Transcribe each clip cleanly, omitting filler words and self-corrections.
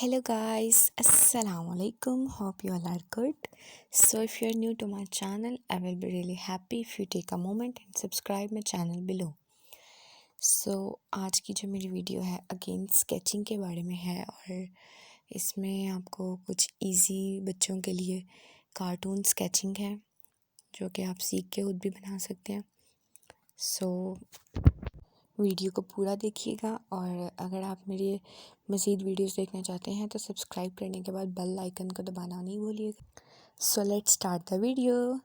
Hello guys, Assalamu alaikum. Hope you all are good. So if you're new to my channel, I will be really happy if you take a moment and subscribe my channel below. So आज की जो मेरी वीडियो है again sketching के बारे में है और इसमें आपको कुछ इजी बच्चों के लिए कार्टून स्केचिंग है जो कि आप सीख के खुद भी बना सकते हैं. सो वीडियो को पूरा देखिएगा और अगर आप मेरे मज़ीद वीडियोस देखना चाहते हैं तो सब्सक्राइब करने के बाद बेल आइकन को दबाना नहीं भूलिएगा. So let's start the video.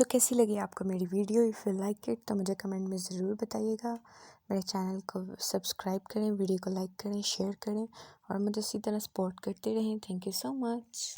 So कैसी लगी आपको मेरी video? If you like it तो मुझे कमेंट में ज़रूर बताइएगा। मेरे चैनल को सब्सक्राइब करें, वीडियो को लाइक करें, शेयर करें और मुझे इसी तरह सपोर्ट करते रहें। Thank you so much.